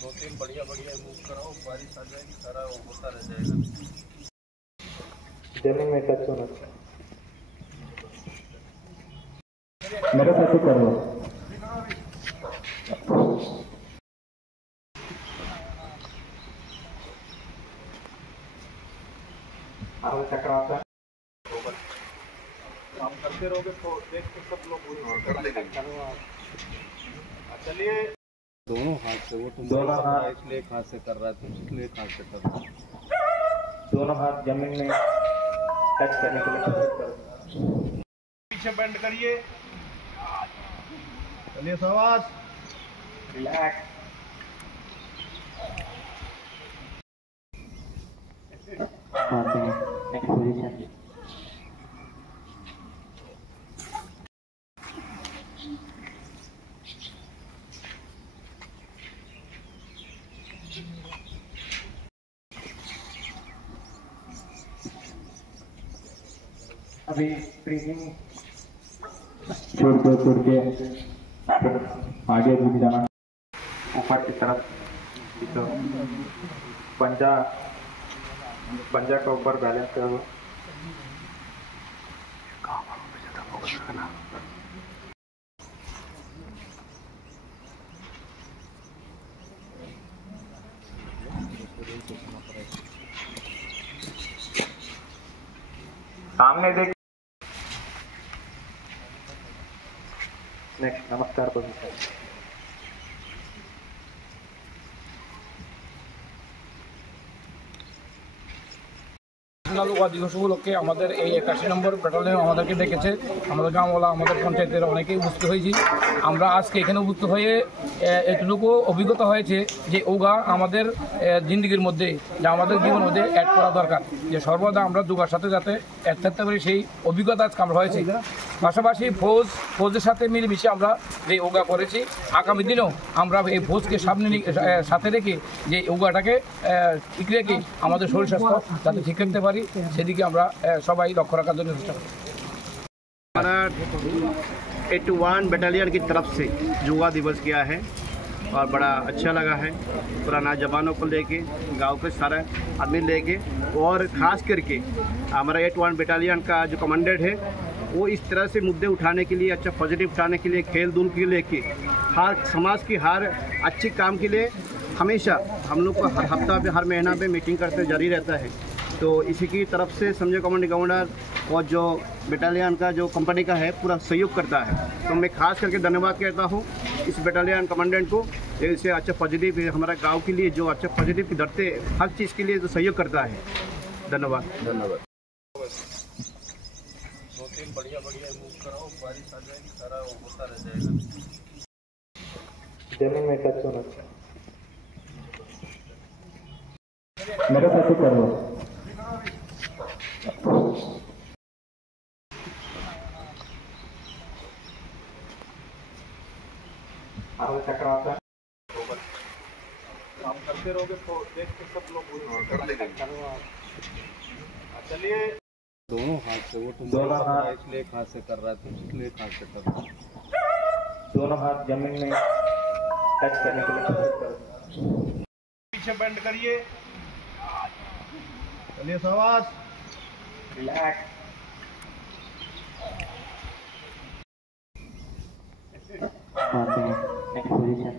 दो तीन बढ़िया बढ़िया मूव कराओ, बारिश आ जाएगी, सारा होता रह जाएगा। जमीन में टच होना चाहिए। मेरे से तो करो। आगे चक्राता है। काम करते रहोगे तो देख के सब लोग वही कर लेंगे। चलिए, दोनों हाथ से वो तुम दोनों हाथ इसलिए हाथ से कर रहा था, इसलिए हाथ से कर रहा था। दोनों हाथ जमीन में टच करने के लिए कोशिश करो। पीछे बेंड करिए। चलिए शाबाश। रिलैक्स। आते हैं नेक्स्ट पोजीशन। अभी ब्रीदिंग छोड़ के आगे झुक जाना, ऊपर की तरफ। तो पंजा का ऊपर बैलेंस करो। सामने देख। नेक्स्ट नमस्कार पोजीशन। ন্যাশনাল দিবস উপলক্ষে আমাদের এই 81 নম্বর ব্যাটালিয়ন আমাদেরকে ডেকেছে। আমাদের গ্রামওয়ালা, আমাদের পঞ্চায়েতের অনেকেই উপস্থিত হয়েছি। আমরা আজকে এখানে উপস্থিত হয়ে এতটুকু অভিজ্ঞতা হয়েছে যে ওগা আমাদের জিন্দগির মধ্যে, যা আমাদের জীবনের মধ্যে অ্যাড করা দরকার, যে সর্বদা আমরা যোগার সাথে যাতে অ্যাড থাকতে পারি, সেই অভিজ্ঞতা আজকে আমরা হয়েছে। পাশাপাশি ফৌজের সাথে মিলেমিশে আমরা যে ওগা করেছি, আগামী দিনেও আমরা এই ফৌজকে সাথে রেখে যে ওগাটাকে ঠিক রেখে আমাদের শরীর স্বাস্থ্য যাতে ঠিক রাখতে পারি, সেদিকে আমরা সবাই লক্ষ্য রাখার জন্য চেষ্টা করি। हमारा 81 बटालियन की तरफ से युवा दिवस किया है और बड़ा अच्छा लगा है। पुराना जवानों को लेके, गांव के सारा आदमी लेके, और ख़ास करके हमारा 81 बटालियन का जो कमांडेंट है वो इस तरह से मुद्दे उठाने के लिए, अच्छा पॉजिटिव उठाने के लिए, खेल धूल के लेके हर समाज की हर अच्छी काम के लिए हमेशा हम लोग को हर हफ्ता पे, हर महीना पे मीटिंग करते जारी रहता है। तो इसी की तरफ से समझे कमांडिंग गवर्नर और जो बटालियन का जो कंपनी का है पूरा सहयोग करता है। तो मैं खास करके धन्यवाद कहता हूँ इस बटालियन कमांडेंट को, इससे अच्छा पॉजिटिव हमारा गांव के लिए जो अच्छा पॉजिटिव धरते हर चीज़ के लिए जो सहयोग करता है। धन्यवाद। धन्यवाद। दो तीन बढ़िया बढ़िया मूव कराओ, बारिश आ जाएगी, सारा होता रह जाएगा। जमीन में टच होना चाहिए। मेरे से तो करो। आगे चक्राता है। काम करते रहोगे तो देख के सब लोग वही कर लेंगे। चलिए, दोनों हाथ से वो तुम दोनों हाथ इसलिए हाथ से कर रहा था, इसलिए हाथ से कर रहा था। दोनों हाथ जमीन में टच करने के लिए कोशिश करो। पीछे बेंड करिए। चलिए शाबाश। रिलैक्स। आते हैं नेक्स्ट पोजीशन।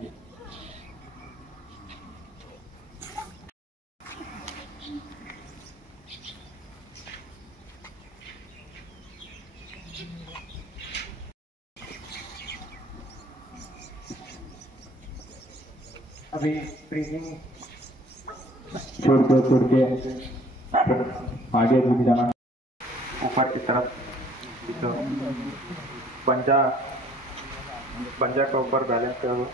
अभी ब्रीदिंग छोड़ के आगे झुक जाना, ऊपर की तरफ। तो पंजा का ऊपर बैलेंस करो।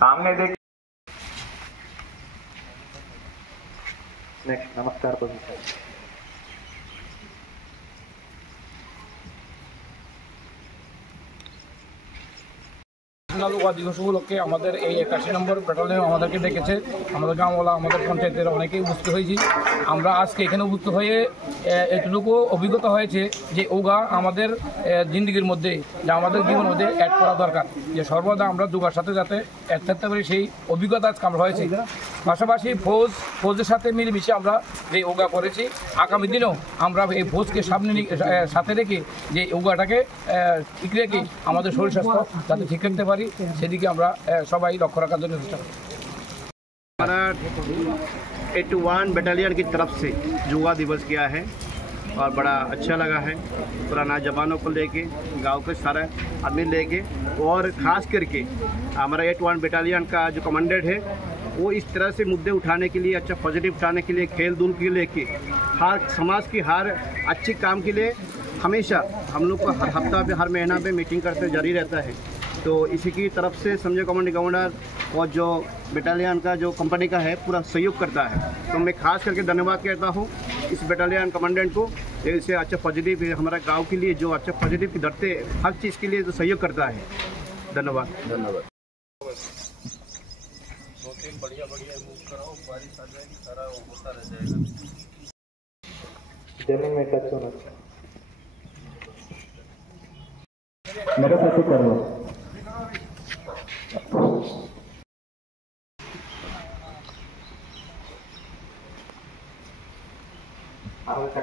सामने देख। नेक्स्ट नमस्कार पोजीशन। ন্যাশনাল ওয়া দিবস উপলক্ষে আমাদের এই 81 নম্বর ব্যাটালিয়ন আমাদেরকে ডেকেছে। আমাদের গ্রামওয়ালা, আমাদের পঞ্চায়েতের অনেকেই উপস্থিত হয়েছি। আমরা আজকে এখানে উপস্থিত হয়ে এতটুকু অভিজ্ঞতা হয়েছে যে ওগা আমাদের জিন্দগির মধ্যে, যা আমাদের জীবনের মধ্যে অ্যাড করা দরকার, যে সর্বদা আমরা যোগার সাথে যাতে অ্যাড থাকতে পারি, সেই অভিজ্ঞতা আজকে আমরা হয়েছে। পাশাপাশি ফৌজের সাথে মিলেমিশে আমরা যে ওগা করেছি, আগামী দিনেও আমরা এই ফৌজকে সাথে রেখে যে ওগাটাকে ঠিক রেখে আমাদের শরীর স্বাস্থ্য যাতে ঠিক রাখতে পারি, সেদিকে আমরা সবাই লক্ষ্য রাখার জন্য চেষ্টা করি। हमारा 81 बटालियन की तरफ से युवा दिवस किया है और बड़ा अच्छा लगा है। पुराना जवानों को लेके, गांव के सारा आदमी लेके, और ख़ास करके हमारा 81 बटालियन का जो कमांडेंट है वो इस तरह से मुद्दे उठाने के लिए, अच्छा पॉजिटिव उठाने के लिए, खेल धूल के लेके हर समाज की हर अच्छे काम के लिए हमेशा हम लोग को हर हफ्ता पे, हर महीना पे मीटिंग करते जारी रहता है। तो इसी की तरफ से समझे कमांडिंग गवर्नर और जो बटालियन का जो कंपनी का है पूरा सहयोग करता है। तो मैं खास करके धन्यवाद कहता हूँ इस बटालियन कमांडेंट को, इसे अच्छा पॉजिटिव हमारा गांव के लिए जो अच्छा पॉजिटिव धरते हर चीज़ के लिए जो सहयोग करता है। धन्यवाद। दो-तीन बढ़िया मूव कराओ, बारिश आ जाएगी, सारा होता रह जाएगा। जमीन में टच होना चाहिए। मेरे साथ ही कर लो।